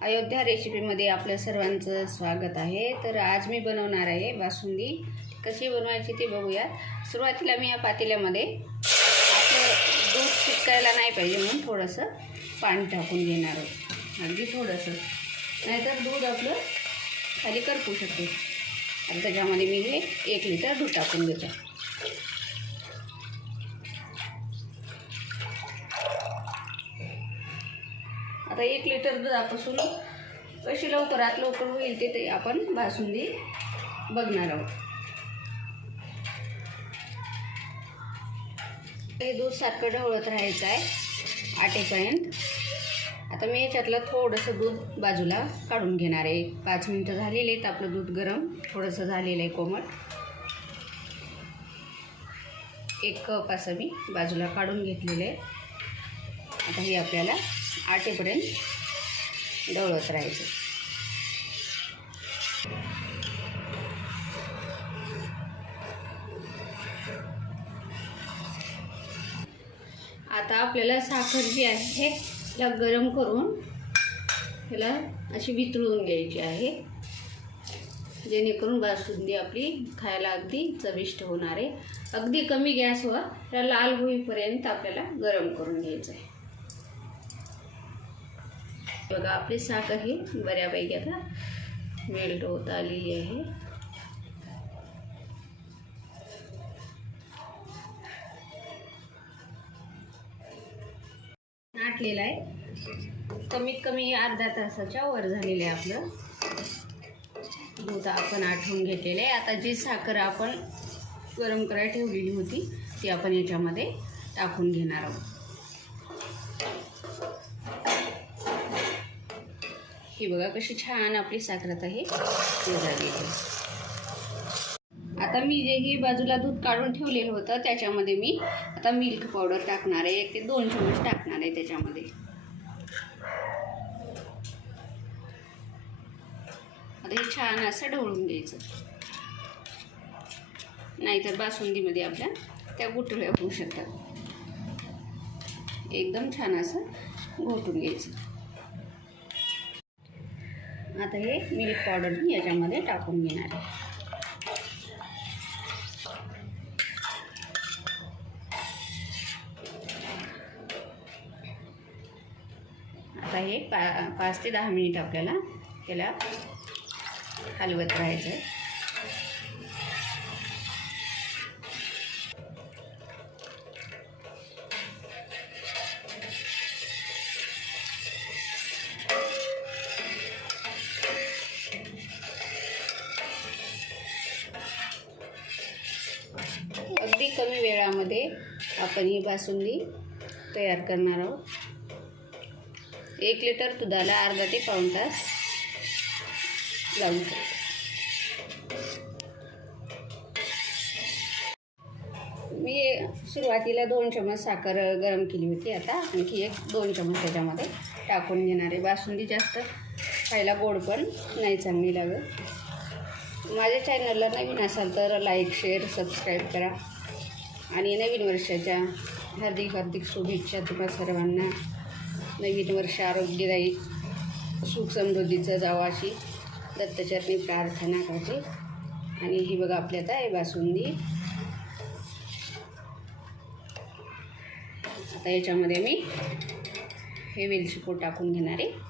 अयोध्या रेसिपीमध्ये आपल्या सर्वांचं स्वागत आहे। तर आज मी बनवणार आहे बासुंदी। कशी बनवायची ते बघूया। सुरुवातीला मी या पातेल्यामध्ये आपलं दूध चिटकायला नाही पाहिजे म्हणून थोडंसं पाणी टाकून घेणार आहे, अगदी थोडंसं, नाहीतर दूध आपलं खाली करपू शकते। आता त्याच्यामध्ये मी हे 1 लिटर दूध टाकून घेतो। आता 1 लिटर दुधापासून कशी लवकरात लवकर होईल ते आपण बासुंदी बघणार आहोत। हे दूध सारखं ढवळत राहायचं आहे आटेपर्यंत। आता मी याच्यातलं थोडंसं दूध बाजूला काढून घेणार आहे। 5 मिनिटं झालेले आहेत, आपलं दूध गरम थोडंसं झालेलं आहे कोमट। 1 कप असं मी बाजूला काढून घेतलेलं आहे। आता हे आपल्याला आटेपर्यंत ढवळत राहायचं। आता आपल्याला साखर जी आहे तिला गरम करून त्याला अशी वितळून घ्यायची आहे, जेणेकरून बासुंदी आपली खायला अगदी चविष्ट होणार आहे। अगदी कमी गॅसवर त्याला लाल होईपर्यंत आपल्याला गरम करून घ्यायचं आहे। बघा आपली साखर ही बऱ्यापैकी आता मेल्ट होत आलेली आहे। आटलेलं आहे, कमीत कमी अर्धा तासाच्या वर झालेलं आहे आपलं दूध आपण आटवून घेतलेलं आहे। आता जी साखर आपण गरम करायला ठेवलेली होती ती आपण याच्यामध्ये टाकून घेणार आहोत। ही बघा कशी छान आपली साखर आता हे झाली आहे। आता मी जे हे बाजूला दूध काढून ठेवलेलं होतं त्याच्यामध्ये मी आता मिल्क पावडर टाकणार आहे। 1 ते 2 चमचे टाकणार आहे त्याच्यामध्ये। आता हे छान असं ढवळून घ्यायचं, नाहीतर बासुंदीमध्ये आपल्या त्या गुठळ्या होऊ शकतात। एकदम छान असं घोटून घ्यायचं। आता हे मिल्क पावडर मी याच्यामध्ये टाकून घेणार आहे। आता हे 5 ते 10 मिनिट आपल्याला त्याला हलवत राहायचं आहे। अगदी कमी वेळामध्ये आपण ही बासुंदी तयार करणार आहोत। 1 लिटर दुधाला अर्धा ते पाऊण तास लागू शकतो। मी सुरुवातीला 2 चमच साखर गरम केली होती, आता आणखी 1-2 चमच त्याच्यामध्ये टाकून घेणार आहे। बासुंदी जास्त खायला गोड पण नाही चांगली लागत। माझ्या चॅनलला नवीन असाल तर लाईक, शेअर, सबस्क्राईब करा आणि नवीन वर्षाच्या हार्दिक शुभेच्छा तुम्हा सर्वांना। नवीन वर्ष आरोग्यदायी सुख समृद्धीचं जावं अशी दत्तचरणी प्रार्थना करते। आणि ही बघा आपल्या आता बासुंदी। आता याच्यामध्ये मी हे वेलची पूड टाकून घेणार आहे।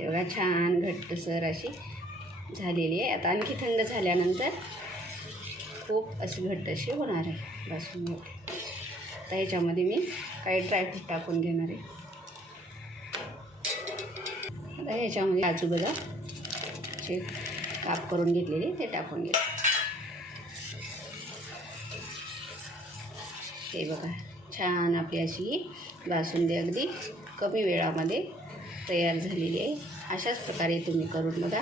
एवढा छान घट्टसर अशी झालेली आहे। आता आणखी थंड झाल्यानंतर खूप अशी घट्ट अशी होणार आहे बासुंदी। आता ह्याच्यामध्ये मी काही ड्रायफ्रूट टाकून घेणार आहे। आता ह्याच्यामध्ये काजू बदाम काप करून घेतलेले ते टाकून घे। हे बघा छान आपली अशी बासुंदी अगदी कमी वेळामध्ये तयार झालेली आहे। अशाच प्रकारे तुम्ही करून बघा।